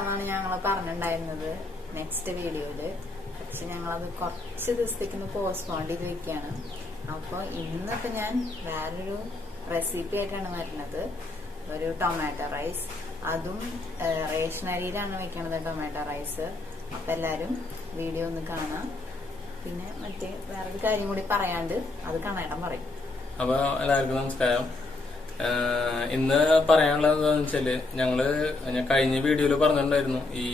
ചെയ്യാന്നാണ് ഞങ്ങൾ പറഞ്ഞിട്ടുണ്ടായിരുന്നത് നെക്സ്റ്റ് വീഡിയോയില്. പക്ഷെ ഞങ്ങളത് കുറച്ച് ദിവസത്തേക്ക് പോസ്റ്റ്പോൺ ചെയ്ത് വെക്കുകയാണ്. അപ്പോൾ ഇന്നിപ്പോ ഞാൻ വേറൊരു റെസിപ്പി ആയിട്ടാണ് വരുന്നത്. ഒരു ടൊമാറ്റോ റൈസ്, അതും റേഷൻ അരിയിലാണ് വെക്കണത് ടൊമാറ്റോ റൈസ്. അപ്പൊ എല്ലാരും വീഡിയോ ഒന്ന് കാണാം. പിന്നെ മറ്റേ വേറൊരു കാര്യം കൂടി പറയാണ്ട് അത് കാണാൻ പറയും. അപ്പൊ എല്ലാവർക്കും നമസ്കാരം. ഇന്ന് പറയാനുള്ളത് എന്താണെന്ന് വെച്ചാല് ഞാൻ കഴിഞ്ഞ വീഡിയോയില് പറഞ്ഞിട്ടുണ്ടായിരുന്നു ഈ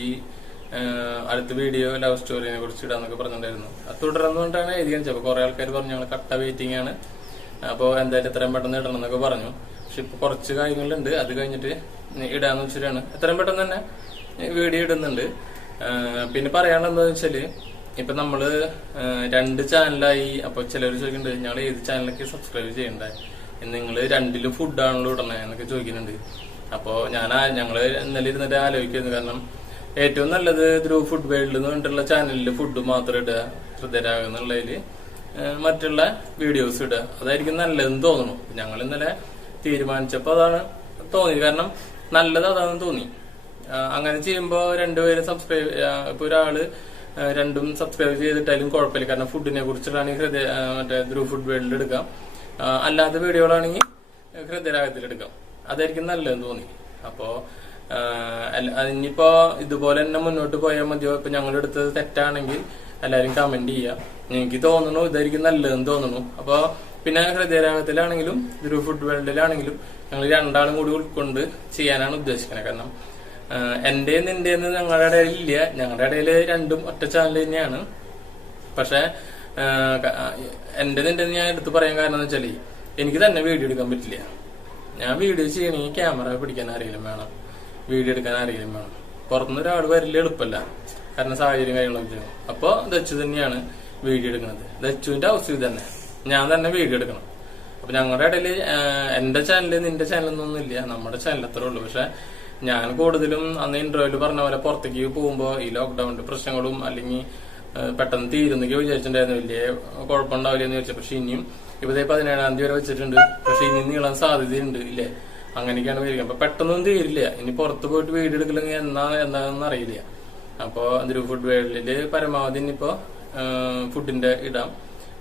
അടുത്ത വീഡിയോ ലവ് സ്റ്റോറിനെ കുറിച്ച് ഇടാന്നൊക്കെ പറഞ്ഞിട്ടുണ്ടായിരുന്നു. അത് തുടർന്നുകൊണ്ടാണ് എഴുതി കാണിച്ചത്. അപ്പൊ കുറെ ആൾക്കാർ പറഞ്ഞു ഞങ്ങൾ കട്ട വെയിറ്റിംഗ് ആണ്, അപ്പൊ എന്തായാലും എത്രയും പെട്ടെന്ന് ഇടണം എന്നൊക്കെ പറഞ്ഞു. പക്ഷെ ഇപ്പൊ കുറച്ച് കാര്യങ്ങളുണ്ട്, അത് കഴിഞ്ഞിട്ട് ഇടാന്ന് വെച്ചിട്ടാണ്. എത്രയും പെട്ടെന്ന് തന്നെ വീഡിയോ ഇടുന്നുണ്ട്. പിന്നെ പറയാനുള്ളത് എന്താന്ന് വെച്ചാല് ഇപ്പൊ നമ്മള് 2 ചാനലായി. അപ്പൊ ചിലർ ചോദിക്കുന്നുണ്ട് ഞങ്ങൾ ഏത് ചാനലിലേക്ക് സബ്സ്ക്രൈബ് ചെയ്യണ്ടേ, നിങ്ങൾ 2ലും ഫുഡാണല്ലോ ഇടണേ എന്നൊക്കെ ചോദിക്കുന്നുണ്ട്. അപ്പൊ ഞങ്ങള് ഇന്നലെ ഇരുന്നിട്ട് ആലോചിക്കുന്നു. കാരണം ഏറ്റവും നല്ലത് ധ്രുവ് ഫുഡ് വേൾഡ് എന്ന് പറഞ്ഞിട്ടുള്ള ചാനലിൽ ഫുഡ് മാത്രം ഇടുക, ഹൃദയരാഗെന്നുള്ളതില് മറ്റുള്ള വീഡിയോസ് ഇടുക, അതായിരിക്കും നല്ലതെന്ന് തോന്നുന്നു. ഞങ്ങൾ ഇന്നലെ തീരുമാനിച്ചപ്പോ അതാണ് തോന്നി. കാരണം നല്ലത് അതാണെന്ന് തോന്നി. അങ്ങനെ ചെയ്യുമ്പോ 2 പേരും സബ്സ്ക്രൈബ്, ഇപ്പൊ ഒരാള് 2ഉം സബ്സ്ക്രൈബ് ചെയ്തിട്ടായാലും കുഴപ്പമില്ല. കാരണം ഫുഡിനെ കുറിച്ചിട്ടാണെങ്കിൽ മറ്റേ ധ്രുവ് ഫുഡ് വേൾഡിൽ എടുക്കാം, അല്ലാത്ത വീഡിയോകളാണെങ്കിൽ ഹൃദയരാഗത്തിൽ എടുക്കാം, അതായിരിക്കും നല്ലതെന്ന് തോന്നി. അപ്പോ ഇനിയിപ്പോ ഇതുപോലെ തന്നെ മുന്നോട്ട് പോയാൽ മതിയോ? ഇപ്പൊ ഞങ്ങൾ എടുത്തത് തെറ്റാണെങ്കിൽ എല്ലാരും കമന്റ് ചെയ്യാം. എനിക്ക് തോന്നുന്നു ഇതായിരിക്കും നല്ലതെന്ന് തോന്നുന്നു. അപ്പൊ പിന്നെ ഹൃദയരാഗത്തിലാണെങ്കിലും ധ്രുവ് ഫുഡ് വേൾഡിലാണെങ്കിലും ഞങ്ങൾ 2 ആളും കൂടി ഉൾക്കൊണ്ട് ചെയ്യാനാണ് ഉദ്ദേശിക്കുന്നത്. കാരണം എന്റെ നിന്റെന്ന് ഞങ്ങളുടെ ഇടയിൽ ഇല്ല, ഞങ്ങളുടെ ഇടയിൽ 2ഉം ഒറ്റ ചാനൽ തന്നെയാണ്. പക്ഷെ എന്റെ നിന്റെ ഞാൻ എടുത്ത് പറയാൻ കാരണം എന്ന് വെച്ചാല് എനിക്ക് തന്നെ വീഡിയോ എടുക്കാൻ പറ്റില്ല. ഞാൻ വീഡിയോ ചെയ്യണമെങ്കിൽ ക്യാമറ പിടിക്കാൻ അറിയില്ല വേണം, വീഡിയോ എടുക്കാൻ അറിയില്ല വേണം. പുറത്തുനിന്ന് ഒരാൾ വരില്ല, എളുപ്പമല്ല. കാരണം സാഹചര്യം കാര്യങ്ങളൊക്കെ ചെയ്യണം. അപ്പൊ ദച്ചു തന്നെയാണ് വീഡിയോ എടുക്കുന്നത്. ദച്ചുവിന്റെ അവസ്ഥ തന്നെ, ഞാൻ തന്നെ വീഡിയോ എടുക്കണം. അപ്പൊ ഞങ്ങളുടെ ഇടയിൽ എന്റെ ചാനല് നിന്റെ ചാനലൊന്നും ഇല്ല, നമ്മുടെ ചാനൽ അത്രേ ഉള്ളൂ. പക്ഷെ ഞാൻ കൂടുതലും അന്ന് ഇന്റർവ്യൂല് പറഞ്ഞ പോലെ പുറത്തേക്ക് പോകുമ്പോ ഈ ലോക്ക്ഡൌണിന്റെ പ്രശ്നങ്ങളും അല്ലെങ്കിൽ പെട്ടെന്ന് തീരുന്നൊക്കെ വിചാരിച്ചിട്ടുണ്ടായിരുന്നു. വലിയ കുഴപ്പമുണ്ടാവില്ല എന്ന് ചോദിച്ചത്. പക്ഷെ ഇനിയും ഇപ്പൊ 17-ാം തീയതി വരെ വെച്ചിട്ടുണ്ട്. പക്ഷെ ഇനി നീളാൻ സാധ്യതയുണ്ട് ഇല്ലേ, അങ്ങനെയൊക്കെയാണ് വരിക. അപ്പൊ പെട്ടെന്നൊന്നും തീരില്ല. ഇനി പുറത്ത് പോയിട്ട് വീഡിയോ എടുക്കലെങ്കിൽ എന്താണെന്ന് അറിയില്ല. അപ്പൊ ധ്രുവ് ഫുഡ് വേൾഡില് പരമാവധി ഇനിയിപ്പോ ഫുഡിന്റെ ഇടാം.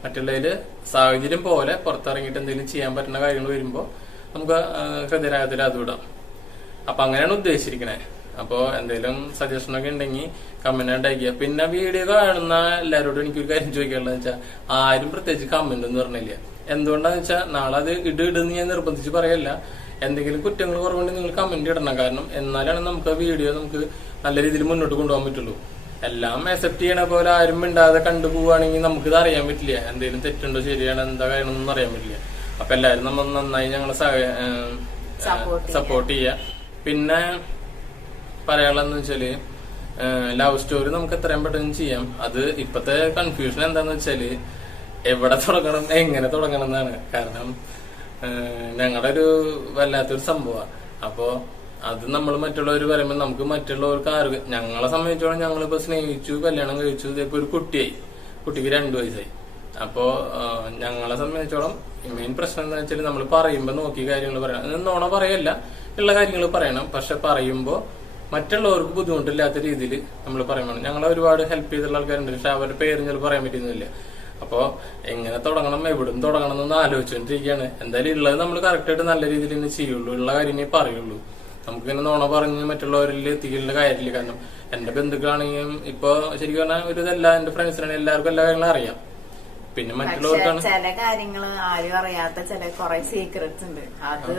മറ്റുള്ളതില് സാഹചര്യം പോലെ പുറത്തിറങ്ങിയിട്ട് എന്തെങ്കിലും ചെയ്യാൻ പറ്റുന്ന കാര്യങ്ങൾ വരുമ്പോ നമുക്ക് ഹൃദയരാഗത്തിൽ അതും ഇടാം. അപ്പൊ അങ്ങനെയാണ് ഉദ്ദേശിച്ചിരിക്കണേ. അപ്പൊ എന്തെങ്കിലും സജഷനൊക്കെ ഉണ്ടെങ്കിൽ കമന്റ് ഉണ്ടാക്കിയ. പിന്നെ വീഡിയോ കാണുന്ന എല്ലാവരോടും എനിക്കൊരു കാര്യം ചോദിക്കാനുള്ളത് വെച്ചാൽ ആരും പ്രത്യേകിച്ച് കമന്റ് ഒന്നും പറഞ്ഞില്ല. എന്തുകൊണ്ടാന്ന് വെച്ചാൽ നാളെ അത് ഇടുന്ന് ഞാൻ നിർബന്ധിച്ച് പറയല്ല. എന്തെങ്കിലും കുറ്റങ്ങൾ കുറവുണ്ടെങ്കിൽ നിങ്ങൾ കമന്റ് ഇടണം. കാരണം എന്നാലാണ് നമുക്ക് വീഡിയോ നമുക്ക് നല്ല രീതിയിൽ മുന്നോട്ട് കൊണ്ടുപോകാൻ പറ്റുള്ളൂ. എല്ലാം അക്സെപ്റ്റ് ചെയ്യണ പോലെ ആരും മിണ്ടാതെ കണ്ടുപോവുകയാണെങ്കിൽ നമുക്കിത് അറിയാൻ പറ്റില്ല. എന്തെങ്കിലും തെറ്റുണ്ടോ ശരിയാണ് എന്താ കാര്യമൊന്നും അറിയാൻ പറ്റില്ല. അപ്പൊ എല്ലാവരും നമ്മൾ നന്നായി ഞങ്ങളെ സപ്പോർട്ട് ചെയ്യുക. പിന്നെ പറയാനുള്ളതെന്ന് വെച്ചാല് ലവ് സ്റ്റോറി നമുക്ക് എത്രയും പെട്ടെന്ന് ചെയ്യാം. അത് ഇപ്പത്തെ കൺഫ്യൂഷൻ എന്താന്ന് വെച്ചാല് എവിടെ തുടങ്ങണം എങ്ങനെ തുടങ്ങണം എന്നാണ്. കാരണം ഞങ്ങളുടെ ഒരു വല്ലാത്തൊരു സംഭവമാണ്. അപ്പോ അത് നമ്മൾ മറ്റുള്ളവർ പറയുമ്പോൾ നമുക്ക് മറ്റുള്ളവർക്ക് ഞങ്ങളെ സംബന്ധിച്ചോളം ഞങ്ങളിപ്പോ സ്നേഹിച്ചു, കല്യാണം കഴിച്ചു, ഇതേപ്പോ ഒരു കുട്ടിക്ക് 2 വയസ്സായി. അപ്പോ ഞങ്ങളെ സംബന്ധിച്ചോളം മെയിൻ പ്രശ്നം എന്താ വെച്ചാൽ നമ്മൾ പറയുമ്പോ നോക്കി കാര്യങ്ങൾ പറയണം. നോണ പറയല്ല, ഉള്ള കാര്യങ്ങൾ പറയണം. പക്ഷെ പറയുമ്പോ മറ്റുള്ളവർക്ക് ബുദ്ധിമുട്ടില്ലാത്ത രീതിയിൽ നമ്മൾ പറയണം. ഞങ്ങളെ ഒരുപാട് ഹെൽപ്പ് ചെയ്തുള്ള ആൾക്കാരുണ്ട്. പക്ഷെ അവരുടെ പേരും ചിലപ്പോൾ പറയാൻ പറ്റുന്നില്ല. അപ്പൊ എങ്ങനെ തുടങ്ങണം, എവിടുന്ന് തുടങ്ങണം എന്നൊന്ന് ആലോചിച്ചുകൊണ്ടിരിക്കുകയാണ്. എന്തായാലും ഉള്ളത് നമ്മൾ കറക്റ്റായിട്ട് നല്ല രീതിയിൽ തന്നെ ചെയ്യുള്ളൂ, ഉള്ള കാര്യമേ പറയുള്ളൂ. നമുക്കിങ്ങനെ നോണ പറഞ്ഞ് മറ്റുള്ളവരിൽ എത്തിക്കേണ്ട കാര്യമില്ല. കാരണം എന്റെ ബന്ധുക്കളാണെങ്കിലും ഇപ്പൊ ശരിക്കും പറഞ്ഞാൽ ഒരു ഇതല്ല, എന്റെ ഫ്രണ്ട്സിനാണെങ്കിൽ എല്ലാവർക്കും എല്ലാ കാര്യങ്ങളും അറിയാം. പിന്നെ മറ്റുള്ളവർക്കാണ് ചില കാര്യങ്ങള് ആരും അറിയാത്ത ചില കുറെ സീക്രറ്റ്സ് ഉണ്ട്. അത്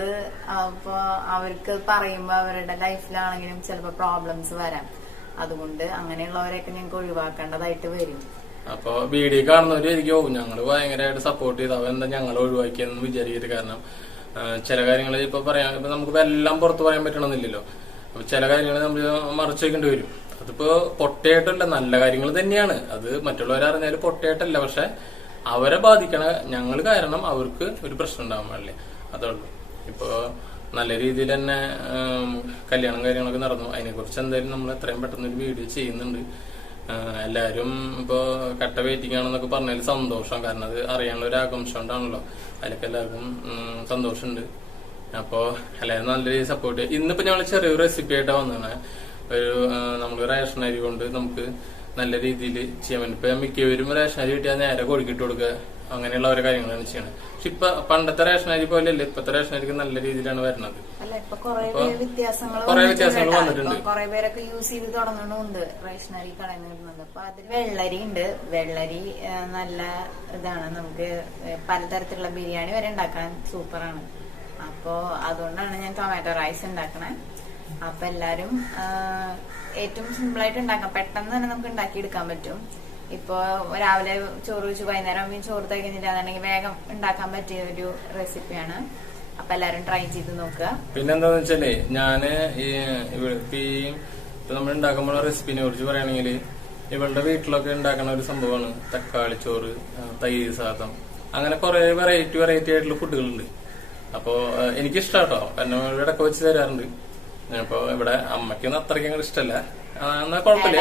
അപ്പൊ അവർക്ക് പറയുമ്പോ അവരുടെ ലൈഫിലാണെങ്കിലും ചിലപ്പോ പ്രോബ്ലംസ് വരാം. അതുകൊണ്ട് അങ്ങനെയുള്ളവരെയൊക്കെ ഞങ്ങൾക്ക് ഒഴിവാക്കേണ്ടതായിട്ട് വരും. അപ്പൊ വീഡിയോ കാണുന്നവരായിരിക്കും ഞങ്ങള് ഭയങ്കരമായിട്ട് സപ്പോർട്ട് ചെയ്ത് അവരെന്താ ഞങ്ങൾ ഒഴിവാക്കിയെന്ന് വിചാരിക്കരുത്. കാരണം ചില കാര്യങ്ങൾ ഇപ്പൊ നമുക്ക് എല്ലാം പുറത്ത് പറയാൻ പറ്റണമെന്നില്ലല്ലോ. അപ്പൊ ചില കാര്യങ്ങൾ നമ്മൾ മറച്ചു വെക്കേണ്ടി വരും. അതിപ്പോ പൊട്ടയായിട്ടല്ല, നല്ല കാര്യങ്ങൾ തന്നെയാണ്. അത് മറ്റുള്ളവരറിഞ്ഞാലും പൊട്ടയായിട്ടല്ല. പക്ഷെ അവരെ ബാധിക്കണ ഞങ്ങൾ കാരണം അവർക്ക് ഒരു പ്രശ്നം ഉണ്ടാവാൻ പാടില്ല, അതുള്ളൂ. ഇപ്പോ നല്ല രീതിയിൽ തന്നെ കല്യാണം കാര്യങ്ങളൊക്കെ നടന്നു. അതിനെക്കുറിച്ച് എന്തായാലും നമ്മൾ എത്രയും പെട്ടെന്ന് ഒരു വീഡിയോ ചെയ്യുന്നുണ്ട്. എല്ലാരും ഇപ്പോ കട്ട വെയിറ്റിംഗ് ആണെന്നൊക്കെ പറഞ്ഞാൽ സന്തോഷം. കാരണം അത് അറിയാനുള്ള ഒരു ആകാംക്ഷ കൊണ്ടാണല്ലോ. അതിലൊക്കെ എല്ലാവർക്കും സന്തോഷമുണ്ട്. അപ്പോ എല്ലാവരും നല്ല രീതിയിൽ സപ്പോർട്ട് ചെയ്യും. ഇന്നിപ്പോ ഞങ്ങൾ ചെറിയൊരു റെസിപ്പി ആയിട്ടാണ് വന്നതാണ്. ഒരു നമുക്ക് റേഷൻ അരി കൊണ്ട് നമുക്ക് നല്ല രീതിയിൽ ചെയ്യാൻ പറ്റും. ഇപ്പൊ മിക്കവരും റേഷൻ അരി കിട്ടിയാൽ നേരെ കോഴിക്കിട്ട് കൊടുക്കുക, അങ്ങനെയുള്ള ഓരോ കാര്യങ്ങളാണ് ചെയ്യണത്. പക്ഷെ ഇപ്പൊ പണ്ടത്തെ റേഷൻ അരി പോലെയല്ലേ ഇപ്പത്തെ റേഷൻ അരിക്ക് നല്ല രീതിയിലാണ് വരുന്നത്. കുറെ വ്യത്യാസങ്ങൾ വന്നിട്ടുണ്ട്. കുറെ പേരൊക്കെ യൂസ് ചെയ്ത് തുടങ്ങുന്നുണ്ട് റേഷൻ അരി കടയിൽ നിന്നത്. അപ്പൊ അതിൽ വെള്ളരി ഉണ്ട്. വെള്ളരി നല്ല ഇതാണ്, നമുക്ക് പലതരത്തിലുള്ള ബിരിയാണി വരെ ഉണ്ടാക്കാൻ സൂപ്പറാണ്. അപ്പോ അതുകൊണ്ടാണ് ഞാൻ ടൊമാറ്റോ റൈസ് ഉണ്ടാക്കണേ. അപ്പൊ എല്ലാരും ഏറ്റവും സിമ്പിൾ ആയിട്ട് ഉണ്ടാക്കാം, പെട്ടെന്ന് തന്നെ നമുക്ക് ഉണ്ടാക്കിയെടുക്കാൻ പറ്റും. ഇപ്പൊ രാവിലെ ചോറ് വെച്ച് വൈകുന്നേരം ആകുമ്പോൾ ചോറ് തികഞ്ഞില്ലാന്നുണ്ടെങ്കിൽ വേഗം ഉണ്ടാക്കാൻ പറ്റിയ ഒരു റെസിപ്പിയാണ്. അപ്പൊ എല്ലാരും ട്രൈ ചെയ്ത് നോക്കുക. പിന്നെന്താന്ന് വെച്ചാലേ ഞാന് നമ്മൾ ഉണ്ടാക്കുമ്പോൾ റെസിപ്പിനെ കുറിച്ച് പറയുകയാണെങ്കിൽ ഇവളുടെ വീട്ടിലൊക്കെ ഉണ്ടാക്കുന്ന ഒരു സംഭവമാണ് തക്കാളി ചോറ്, തൈര് സാദം, അങ്ങനെ കുറെ വെറൈറ്റി ആയിട്ടുള്ള ഫുഡുകളുണ്ട്. അപ്പോ എനിക്കിഷ്ടാട്ടോ, കാരണം ഇടയ്ക്ക് വെച്ച് തരാറുണ്ട്. അപ്പൊ ഇവിടെ അമ്മയ്ക്കൊന്നും അത്രയ്ക്ക് ഇഷ്ടമല്ല, എന്നാ കുഴപ്പമില്ല.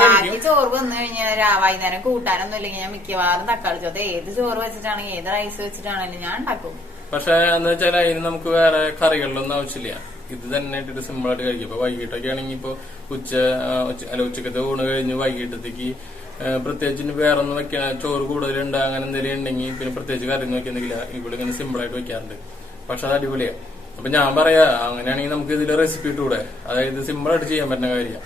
ബാക്കി ചോറ് വന്നു കഴിഞ്ഞാൽ വൈകുന്നേരം കൂട്ടാനൊന്നും ഇല്ലെങ്കിൽ ഞാൻ മിക്കവാറും തക്കാളി ചോറ് ഏത് ചോറ് വെച്ചിട്ടാണെങ്കിൽ ഏത് റൈസ് വെച്ചിട്ടാണെങ്കിലും ഞാൻ ഉണ്ടാക്കും. പക്ഷെ എന്ന് വെച്ചാൽ അതിന് നമുക്ക് വേറെ കറികളിലൊന്നും ആവശ്യമില്ല, ഇത് തന്നെ ഇട്ടിട്ട് സിമ്പിൾ ആയിട്ട് കഴിക്കും. ഇപ്പൊ വൈകിട്ടൊക്കെ ആണെങ്കിൽ ഇപ്പൊ ഉച്ചക്കത്തെ ഊണ് കഴിഞ്ഞ് വൈകിട്ടത്തേക്ക് പ്രത്യേകിച്ച് വേറെ ഒന്നും വെക്കാൻ ചോറ് കൂടുതലുണ്ട് അങ്ങനെ എന്തെങ്കിലും ഉണ്ടെങ്കിൽ പിന്നെ പ്രത്യേകിച്ച് കറി ഒന്നും വെക്കുന്നില്ല, ഇവിടെ ഇങ്ങനെ സിമ്പിൾ ആയിട്ട് വെക്കാറുണ്ട്. പക്ഷെ അത് അടിപൊളിയാണ്. അപ്പൊ ഞാൻ പറയാ അങ്ങനെയാണെങ്കിൽ നമുക്ക് ഇതിൽ റെസിപ്പി ഇട്ടൂടെ, അതായത് സിമ്പിൾ ആയിട്ട് ചെയ്യാൻ പറ്റുന്ന കാര്യം,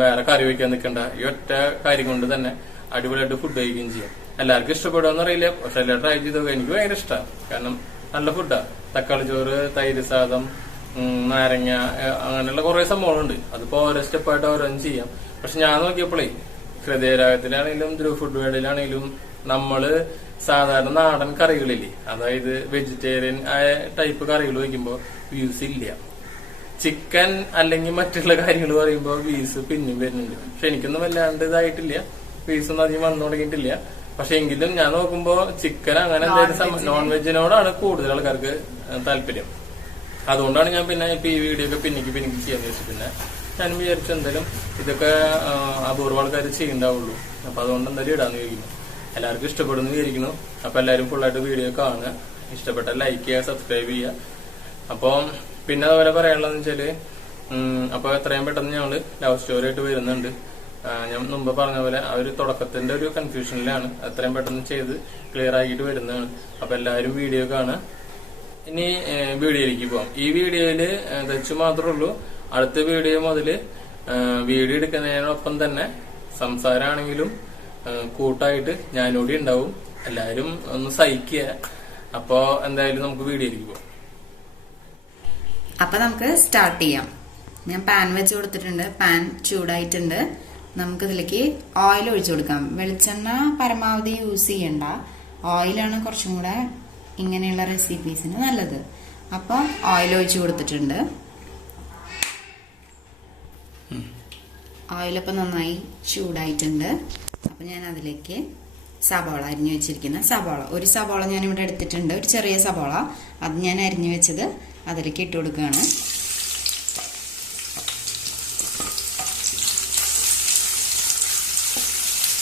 വേറെ കറി വെക്കാൻ നിൽക്കണ്ട, ഈ ഒറ്റ കാര്യം കൊണ്ട് തന്നെ അടിപൊളിയായിട്ട് ഫുഡ് കഴിക്കുകയും ചെയ്യാം. എല്ലാവർക്കും ഇഷ്ടപ്പെടുമെന്ന് അറിയില്ല, പക്ഷെ എല്ലാം ട്രൈ ചെയ്തൊക്കെ എനിക്ക് ഭയങ്കര ഇഷ്ടമാണ്. കാരണം നല്ല ഫുഡാണ്. തക്കാളി ചോറ്, തൈര് സാദം, നാരങ്ങ, അങ്ങനെയുള്ള കുറെ സംഭവങ്ങളുണ്ട്. അതിപ്പോ ഓരോ സ്റ്റെപ്പായിട്ട് ഓരോന്നും ചെയ്യാം. പക്ഷെ ഞാൻ നോക്കിയപ്പോഴേ ഹൃദയരാഗത്തിലാണെങ്കിലും ധ്രുവ് ഫുഡ് വേൾഡിലാണെങ്കിലും നമ്മള് സാധാരണ നാടൻ കറികളില്ലേ, അതായത് വെജിറ്റേറിയൻ ആയ ടൈപ്പ് കറികൾ വയ്ക്കുമ്പോ വ്യൂസ് ഇല്ല. ചിക്കൻ അല്ലെങ്കിൽ മറ്റുള്ള കാര്യങ്ങൾ പറയുമ്പോൾ വ്യൂസ് പിന്നെയും വരുന്നുണ്ട്. പക്ഷെ എനിക്കൊന്നും വല്ലാണ്ട് ഇതായിട്ടില്ല, വ്യൂസ് ഒന്നും അധികം വന്നു തുടങ്ങിയിട്ടില്ല. പക്ഷെ എങ്കിലും ഞാൻ നോക്കുമ്പോ ചിക്കൻ അങ്ങനെ എന്തെങ്കിലും നോൺ വെജിനോടാണ് കൂടുതൽ ആൾക്കാർക്ക് താല്പര്യം. അതുകൊണ്ടാണ് ഞാൻ പിന്നെ ഇപ്പൊ ഈ വീഡിയോ ഒക്കെ പിന്നിക്ക് ചെയ്യാന്ന് വെച്ചു. പിന്നെ ഞാൻ വിചാരിച്ചു എന്തായാലും ഇതൊക്കെ അപൂർവ ആൾക്കാർ ചെയ്യണ്ടാവുള്ളൂ, അപ്പൊ അതുകൊണ്ട് എന്തായാലും ഇടാന്ന് ചോദിക്കുന്നു. എല്ലാവർക്കും ഇഷ്ടപ്പെടുന്നു വിചാരിക്കുന്നു. അപ്പൊ എല്ലാവരും ഫുള്ളായിട്ട് വീഡിയോ കാണുക, ഇഷ്ടപ്പെട്ട ലൈക്ക് ചെയ്യുക, സബ്സ്ക്രൈബ് ചെയ്യുക. അപ്പം പിന്നെ അതുപോലെ പറയാനുള്ളതെന്ന് വെച്ചാല് അപ്പൊ എത്രയും പെട്ടെന്ന് ഞങ്ങള് ലവ് സ്റ്റോറി ആയിട്ട് വരുന്നുണ്ട്. ഞാൻ മുമ്പ് പറഞ്ഞ പോലെ ആ ഒരു തുടക്കത്തിന്റെ ഒരു കൺഫ്യൂഷനിലാണ്, എത്രയും പെട്ടെന്ന് ചെയ്ത് ക്ലിയർ ആക്കിയിട്ട് വരുന്നതാണ്. അപ്പൊ എല്ലാവരും വീഡിയോ കാണുക. ഇനി വീഡിയോയിലേക്ക് പോവാം. ഈ വീഡിയോയില് തെച്ചു മാത്രമേ ഉള്ളൂ. അടുത്ത വീഡിയോ മുതല് വീഡിയോ എടുക്കുന്നതിനോടൊപ്പം തന്നെ സംസാരമാണെങ്കിലും കൂട്ടായിട്ട് ഞാനൂടി ഉണ്ടാവും. എല്ലാവരും ഒന്ന് സഹിക്കുക. അപ്പോ എന്തായാലും നമുക്ക് വീഡിയോയിലേക്ക് പോവാം. അപ്പൊ നമുക്ക് സ്റ്റാർട്ട് ചെയ്യാം. ഞാൻ പാൻ വെച്ച് കൊടുത്തിട്ടുണ്ട്, പാൻ ചൂടായിട്ടുണ്ട്. നമുക്ക് ഇതിലേക്ക് ഓയിൽ ഒഴിച്ചു കൊടുക്കാം. വെളിച്ചെണ്ണ പരമാവധി യൂസ് ചെയ്യണ്ട, ഓയിലാണ് കുറച്ചും കൂടെ ഇങ്ങനെയുള്ള റെസിപ്പീസിന് നല്ലത്. അപ്പൊ ഓയിൽ ഒഴിച്ചു കൊടുത്തിട്ടുണ്ട്. ഓയിലൊക്കെ നന്നായി ചൂടായിട്ടുണ്ട്. അപ്പൊ ഞാൻ അതിലേക്ക് സബോള അരിഞ്ഞു വെച്ചിരിക്കുന്ന ഒരു സബോള ഞാൻ ഇവിടെ എടുത്തിട്ടുണ്ട്, ഒരു ചെറിയ സബോള. അത് ഞാൻ അരിഞ്ഞു വെച്ചത് അതിലേക്ക് ഇട്ട് കൊടുക്കുകയാണ്.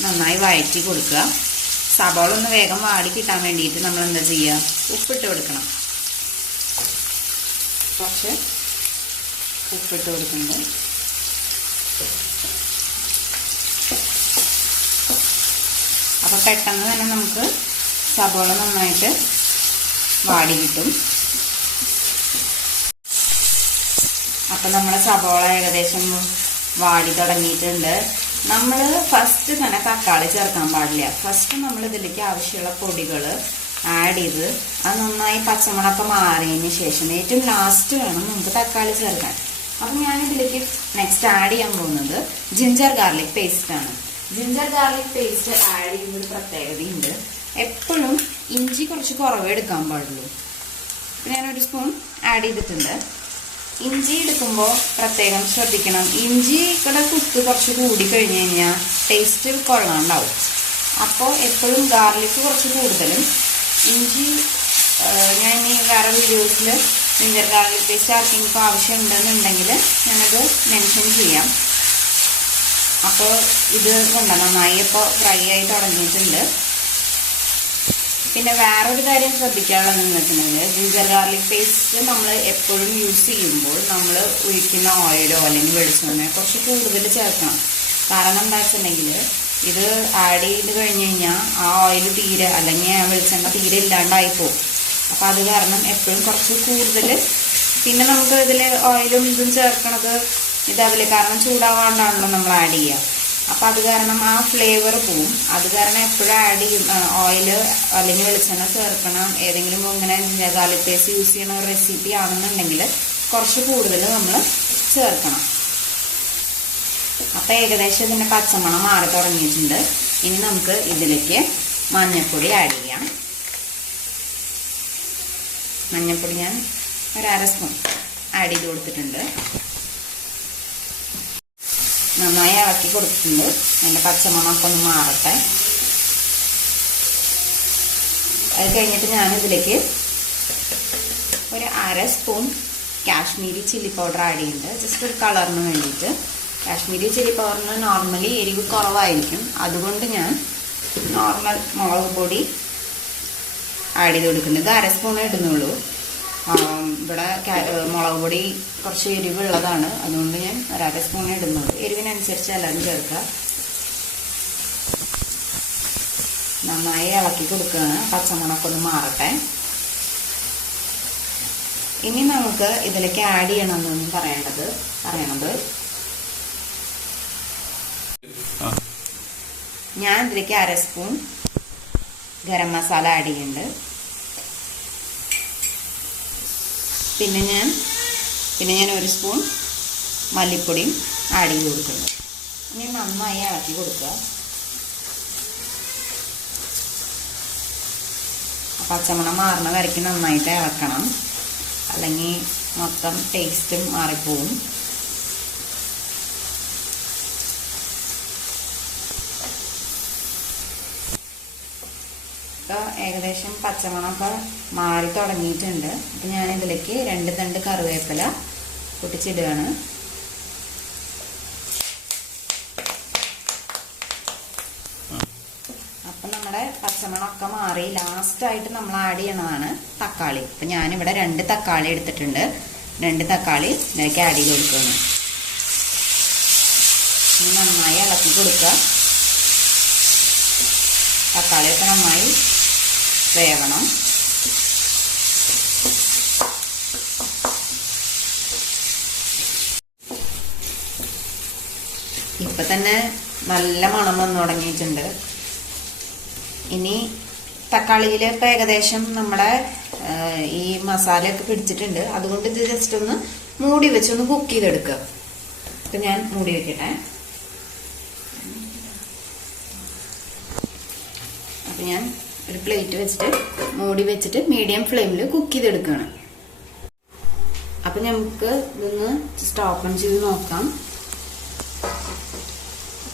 നന്നായി വഴറ്റി കൊടുക്കുക. സബോള ഒന്ന് വേഗം വാടി കിട്ടാൻ വേണ്ടിയിട്ട് നമ്മൾ എന്താ ചെയ്യുക, ഉപ്പിട്ട് കൊടുക്കണം. കുറച്ച് ഉപ്പിട്ട് കൊടുക്കുന്നുണ്ട്. അപ്പൊ പെട്ടെന്ന് തന്നെ നമുക്ക് സബോള നന്നായിട്ട് വാടി കിട്ടും. അപ്പൊ നമ്മുടെ സബോള ഏകദേശം വാടി തുടങ്ങിയിട്ടുണ്ട്. നമ്മൾ ഫസ്റ്റ് തന്നെ തക്കാളി ചേർക്കാൻ പാടില്ല. ഫസ്റ്റ് നമ്മൾ ഇതിലേക്ക് ആവശ്യമുള്ള പൊടികൾ ആഡ് ചെയ്ത് അത് നന്നായി പച്ചമുളകൊക്കെ മാറിയതിന് ശേഷം ഏറ്റവും ലാസ്റ്റ് വേണം നമുക്ക് തക്കാളി ചേർക്കാൻ. അപ്പം ഞാൻ ഇതിലേക്ക് നെക്സ്റ്റ് ആഡ് ചെയ്യാൻ പോകുന്നത് ജിഞ്ചർ ഗാർലിക് പേസ്റ്റ് ആണ്. ജിഞ്ചർ ഗാർലിക് പേസ്റ്റ് ആഡ് ചെയ്യുന്ന ഒരു പ്രത്യേകതയുണ്ട്. എപ്പോഴും ഇഞ്ചി കുറച്ച് കുറവേ എടുക്കാൻ പാടുള്ളൂ. ഞാനൊരു സ്പൂൺ ആഡ് ചെയ്തിട്ടുണ്ട്. ഇഞ്ചി എടുക്കുമ്പോൾ പ്രത്യേകം ശ്രദ്ധിക്കണം. ഇഞ്ചിയുടെ കുത്ത് കുറച്ച് കൂടി കഴിഞ്ഞ് കഴിഞ്ഞാൽ ടേസ്റ്റ് കൊള്ളാണ്ടാവും. അപ്പോൾ എപ്പോഴും ഗാർലിക് കുറച്ച് കൂടുതലും ഇഞ്ചി ഞാൻ ഈ വേറെ വീഡിയോസിൽ ജിഞ്ചർ ഗാർലിക് പേസ്റ്റ് ആർക്കെങ്കിലും ആവശ്യമുണ്ടെന്നുണ്ടെങ്കിൽ ഞാനത് മെൻഷൻ ചെയ്യാം. അപ്പോൾ ഇത് കൊണ്ട് നന്നായി ഇപ്പോൾ ഫ്രൈ ആയി തുടങ്ങിയിട്ടുണ്ട്. പിന്നെ വേറൊരു കാര്യം ശ്രദ്ധിക്കാനുള്ളതെന്ന് വെച്ചിട്ടുണ്ടെങ്കിൽ ജിഞ്ചർ ഗാർലിക് പേസ്റ്റ് നമ്മൾ എപ്പോഴും യൂസ് ചെയ്യുമ്പോൾ നമ്മൾ ഒഴിക്കുന്ന ഓയിലോ അല്ലെങ്കിൽ വെളിച്ചെണ്ണയോ കുറച്ച് കൂടുതൽ ചേർക്കണം. കാരണം എന്താ വെച്ചിട്ടുണ്ടെങ്കിൽ ഇത് ആഡ് ചെയ്ത് കഴിഞ്ഞ് കഴിഞ്ഞാൽ ആ ഓയിൽ തീരെ അല്ലെങ്കിൽ ആ വെളിച്ചെണ്ണ തീരെ ഇല്ലാണ്ടായിപ്പോവും. അപ്പം അത് കാരണം എപ്പോഴും കുറച്ച് കൂടുതൽ, പിന്നെ നമുക്ക് ഇതിൽ ഓയിലും ഇതും ചേർക്കണത് ഇതാവില്ല, കാരണം ചൂടാവാണ്ടാണല്ലോ നമ്മൾ ആഡ് ചെയ്യുക. അപ്പം അത് കാരണം ആ ഫ്ലേവർ പോവും. അത് കാരണം എപ്പോഴും ആഡ് ചെയ്യും ഓയിൽ അല്ലെങ്കിൽ വെളിച്ചെണ്ണ ചേർക്കണം. ഏതെങ്കിലും ഇങ്ങനെ ഗാർലിക് പേസ്റ്റ് യൂസ് ചെയ്യണ ഒരു റെസിപ്പി ആണെന്നുണ്ടെങ്കിൽ കുറച്ച് കൂടുതൽ നമ്മൾ ചേർക്കണം. അപ്പം ഏകദേശം ഇതിൻ്റെ പച്ചമണം മാറി തുടങ്ങിയിട്ടുണ്ട്. ഇനി നമുക്ക് ഇതിലേക്ക് മഞ്ഞൾപ്പൊടി ആഡ് ചെയ്യാം. മഞ്ഞൾപ്പൊടി ഞാൻ ഒരു 1/2 സ്പൂൺ ആഡ് ചെയ്ത് കൊടുത്തിട്ടുണ്ട്. നന്നായി ഇളക്കി കൊടുത്തിട്ടുണ്ട്. അതിൻ്റെ പച്ചമണമൊക്കെ ഒന്ന് മാറട്ടെ. അത് കഴിഞ്ഞിട്ട് ഞാനിതിലേക്ക് ഒരു 1/2 spoon Kashmiri chilli powder add ചെയ്യുന്നുണ്ട്. ജസ്റ്റ് ഒരു കളറിന് വേണ്ടിയിട്ട്. കാശ്മീരി ചില്ലി പൗഡറിന് നോർമലി എരിവ് കുറവായിരിക്കും, അതുകൊണ്ട് ഞാൻ നോർമൽ മുളക് പൊടി ആഡ് ചെയ്ത് കൊടുക്കുന്നുണ്ട്. ഇത് 1/2 സ്പൂണേ ഇടുന്നുള്ളൂ. ഇവിടെ മുളക് പൊടി കുറച്ച് എരിവുള്ളതാണ്, അതുകൊണ്ട് ഞാൻ ഒരു 1/2 സ്പൂണേ ഇടുന്നുള്ളൂ. എരിവിനനുസരിച്ച് എല്ലാവരും ചേർക്കുക. നന്നായി ഇളക്കി കൊടുക്കുകയാണ്. പച്ചമണമൊക്കെ ഒന്ന് മാറട്ടെ. ഇനി നമുക്ക് ഇതിലേക്ക് ആഡ് ചെയ്യണമെന്ന് പറയണത് ഞാൻ ഇതിലേക്ക് 1/2 സ്പൂൺ ഗരം മസാല ആഡ് ചെയ്യുന്നുണ്ട്. പിന്നെ ഞാൻ 1 സ്പൂൺ മല്ലിപ്പൊടിയും ആഡ് ചെയ്ത് കൊടുക്കുന്നുണ്ട്. ഇനി നന്നായി ഇളക്കി കൊടുക്കുക. പച്ചമണം മാറുന്ന വരയ്ക്ക് നന്നായിട്ട് ഇളക്കണം, അല്ലെങ്കിൽ മൊത്തം ടേസ്റ്റും മാറിപ്പോവും. ഇപ്പോൾ ഏകദേശം പച്ചമണമൊക്കെ മാറി തുടങ്ങിയിട്ടുണ്ട്. അപ്പം ഞാനിതിലേക്ക് 2 തണ്ട് കറിവേപ്പില പൊട്ടിച്ചിടുകയാണ്. അപ്പം നമ്മുടെ പച്ചമണമൊക്കെ മാറി ലാസ്റ്റായിട്ട് നമ്മൾ ആഡ് ചെയ്യണതാണ് തക്കാളി. അപ്പം ഞാനിവിടെ 2 തക്കാളി എടുത്തിട്ടുണ്ട്. 2 തക്കാളി ഇതിലേക്ക് ആഡ് ചെയ്ത് കൊടുക്കുകയാണ്. ഇനി നന്നായി ഇളക്കി കൊടുക്കുക. തക്കാളിയൊക്കെ നന്നായി വേവണം. ഇപ്പം തന്നെ നല്ല മണം വന്നു തുടങ്ങിയിട്ടുണ്ട്. ഇനി തക്കാളിയിൽ ഇപ്പം ഏകദേശം നമ്മുടെ ഈ മസാലയൊക്കെ പിടിച്ചിട്ടുണ്ട്. അതുകൊണ്ട് ഇത് ജസ്റ്റ് ഒന്ന് മൂടി വെച്ചൊന്ന് കുക്ക് ചെയ്തെടുക്കുക. ഇപ്പം ഞാൻ മൂടി വെക്കട്ടെ. അപ്പം ഞാൻ ഒരു പ്ലേറ്റ് വെച്ചിട്ട് മൂടി വെച്ചിട്ട് മീഡിയം ഫ്ലെയിമിൽ കുക്ക് ചെയ്തെടുക്കുകയാണ്. അപ്പം നമുക്ക് ഇതൊന്ന് ജസ്റ്റ് ഓപ്പൺ ചെയ്ത് നോക്കാം.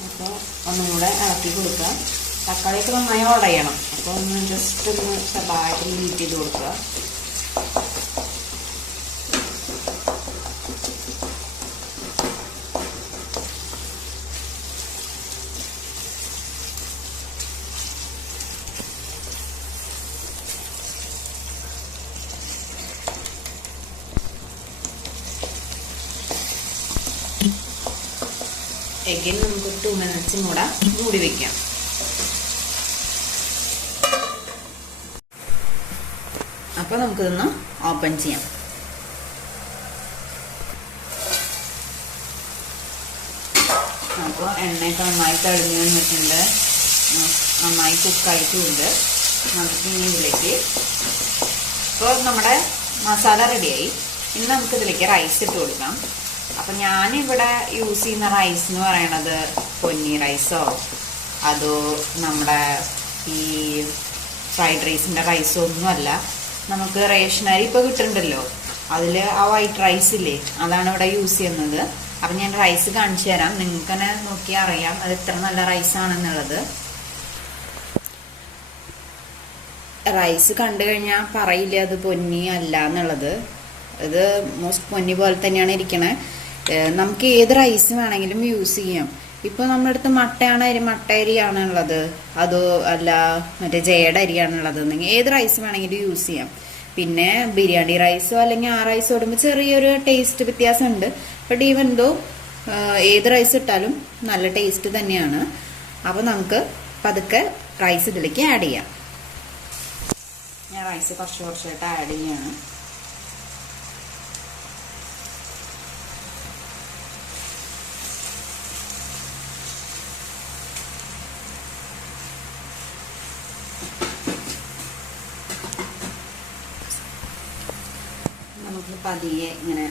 അപ്പോൾ ഒന്നും കൂടെ ഇളക്കി കൊടുക്കുക. തക്കാളിയൊക്കെ നന്നായി ഉടയണം. അപ്പോൾ ഒന്ന് ജസ്റ്റ് ഒന്ന് ചെറുതായിട്ട് ബീറ്റ് ചെയ്ത് കൊടുക്കുക. എഗിൻ നമുക്ക് 2 മിനിറ്റ്സും കൂടെ മൂടി വെക്കാം. അപ്പോൾ നമുക്കിതൊന്ന് ഓപ്പൺ ചെയ്യാം. അപ്പോൾ എണ്ണയൊക്കെ നന്നായി തെളിഞ്ഞ് വന്നിട്ടുണ്ട്, നന്നായി കുക്കായിട്ടുമുണ്ട്. നമുക്ക് ഇനി ഇതിലേക്ക് ഇപ്പോൾ നമ്മുടെ മസാല റെഡിയായി. ഇനി നമുക്കിതിലേക്ക് റൈസ് ഇട്ട് കൊടുക്കാം. അപ്പം ഞാനിവിടെ യൂസ് ചെയ്യുന്ന റൈസ് എന്ന് പറയണത് പൊന്നി റൈസോ അതോ നമ്മുടെ ഈ ഫ്രൈഡ് റൈസിൻ്റെ റൈസോ ഒന്നുമല്ല. നമുക്ക് റേഷനരി ഇപ്പോൾ കിട്ടുന്നുണ്ടല്ലോ, അതിൽ ആ വൈറ്റ് റൈസ് ഇല്ലേ, അതാണ് ഇവിടെ യൂസ് ചെയ്യുന്നത്. അപ്പം ഞാൻ റൈസ് കാണിച്ചു തരാം. നിങ്ങൾക്ക് തന്നെ നോക്കിയാൽ അറിയാം അത് എത്ര നല്ല റൈസാണെന്നുള്ളത്. റൈസ് കണ്ടു കഴിഞ്ഞാൽ പറയില്ല അത് പൊന്നി അല്ല എന്നുള്ളത്. ഇത് മോസ്റ്റ് പൊന്നി പോലെ തന്നെയാണ് ഇരിക്കണേ. നമുക്ക് ഏത് റൈസ് വേണമെങ്കിലും യൂസ് ചെയ്യാം. ഇപ്പോൾ നമ്മുടെ അടുത്ത് മട്ട അരിയാണ് ഉള്ളത്, അതോ അല്ല മറ്റേ ജയയുടെ അരിയാണുള്ളത് എന്നെങ്കിൽ ഏത് റൈസ് വേണമെങ്കിലും യൂസ് ചെയ്യാം. പിന്നെ ബിരിയാണി റൈസോ അല്ലെങ്കിൽ ആ റൈസോ ഇടുമ്പോൾ ചെറിയൊരു ടേസ്റ്റ് വ്യത്യാസമുണ്ട്. ബട്ട് ഈവൻ ദോ ഏത് റൈസ് ഇട്ടാലും നല്ല ടേസ്റ്റ് തന്നെയാണ്. അപ്പോൾ നമുക്ക് പതുക്കെ റൈസ് ഇതിലേക്ക് ആഡ് ചെയ്യാം. ഞാൻ റൈസ് കുറച്ചായിട്ട് ആഡ് ചെയ്യാണ്. നമുക്ക് പതിയെ ഇങ്ങനെ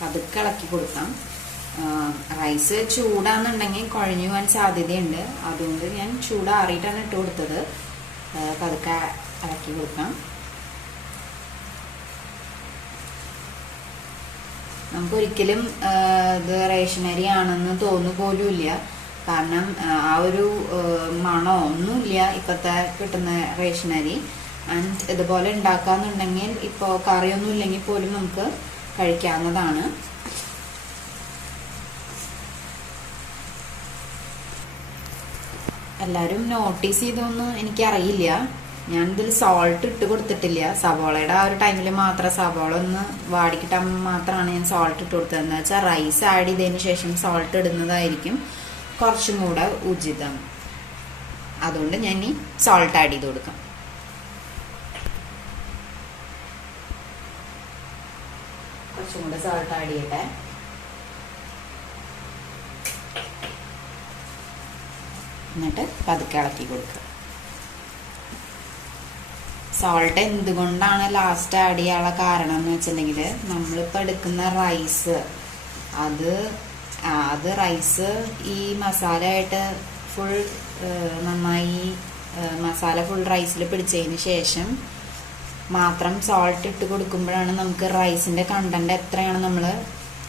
പതുക്കെ ഇളക്കി കൊടുക്കാം. റൈസ് ചൂടാന്നുണ്ടെങ്കിൽ കുഴഞ്ഞു പോകാൻ സാധ്യതയുണ്ട്. അതുകൊണ്ട് ഞാൻ ചൂടാറിയിട്ടാണ് ഇട്ട് കൊടുത്തത്. പതുക്കെ ഇളക്കി കൊടുക്കാം. നമുക്കൊരിക്കലും ഇത് റേഷനരി ആണെന്ന് തോന്നു പോലുമില്ല. കാരണം ആ ഒരു മണോ ഒന്നുമില്ല ഇപ്പോഴത്തെ കിട്ടുന്ന റേഷനരി. ആൻഡ് ഇതുപോലെ ഉണ്ടാക്കാന്നുണ്ടെങ്കിൽ ഇപ്പോൾ കറിയൊന്നും ഇല്ലെങ്കിൽ പോലും നമുക്ക് കഴിക്കാവുന്നതാണ്. എല്ലാവരും നോട്ടീസ് ചെയ്തൊന്നും എനിക്കറിയില്ല. ഞാനിതിൽ സോൾട്ട് ഇട്ട് കൊടുത്തിട്ടില്ല. സവോളയുടെ ആ ഒരു ടൈമിൽ മാത്രം സവോള ഒന്ന് വാടിക്കിട്ടാൻ മാത്രമാണ് ഞാൻ സോൾട്ട് ഇട്ട് കൊടുത്തത്. എന്ന് വെച്ചാൽ റൈസ് ആഡ് ചെയ്തതിന് ശേഷം സോൾട്ട് ഇടുന്നതായിരിക്കും കുറച്ചും കൂടെ ഉചിതം. അതുകൊണ്ട് ഞാൻ ഈ സോൾട്ട് ആഡ് ചെയ്ത് കൊടുക്കാം. കുറച്ചും കൂടെ സോൾട്ട് ആഡ് ചെയ്യട്ടെ. എന്നിട്ട് പതുക്കെ ഇളക്കി കൊടുക്കുക. സോൾട്ട് എന്തുകൊണ്ടാണ് ലാസ്റ്റ് ആഡ് ചെയ്യാനുള്ള കാരണം എന്ന് വെച്ചിട്ടുണ്ടെങ്കിൽ നമ്മളിപ്പോൾ എടുക്കുന്ന റൈസ് അത് റൈസ് ഈ മസാലയായിട്ട് ഫുൾ നന്നായി മസാല ഫുൾ റൈസിൽ പിടിച്ചതിന് ശേഷം മാത്രം സോൾട്ട് ഇട്ട് കൊടുക്കുമ്പോഴാണ് നമുക്ക് റൈസിൻ്റെ കണ്ടന്റ് എത്രയാണ് നമ്മൾ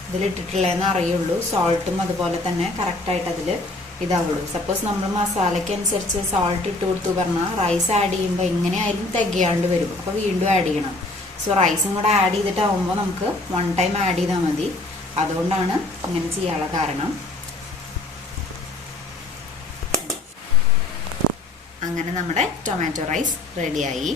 ഇതിലിട്ടിട്ടുള്ളതെന്ന് അറിയുള്ളൂ. സോൾട്ടും അതുപോലെ തന്നെ കറക്റ്റായിട്ട് അതിൽ ഇതാവുള്ളൂ. സപ്പോസ് നമ്മൾ മസാലയ്ക്ക് അനുസരിച്ച് സോൾട്ട് ഇട്ട് കൊടുത്തു പറഞ്ഞാൽ റൈസ് ആഡ് ചെയ്യുമ്പോൾ എങ്ങനെയായാലും തികയാണ്ട് വരും. അപ്പോൾ വീണ്ടും ആഡ് ചെയ്യണം. സോ റൈസും കൂടെ ആഡ് ചെയ്തിട്ടാവുമ്പോൾ നമുക്ക് വൺ ടൈം ആഡ് ചെയ്താൽ മതി. അതുകൊണ്ടാണ് ഇങ്ങനെ ചെയ്യാനുള്ള കാരണം. അങ്ങനെ നമ്മുടെ ടൊമാറ്റോ റൈസ് റെഡിയായി.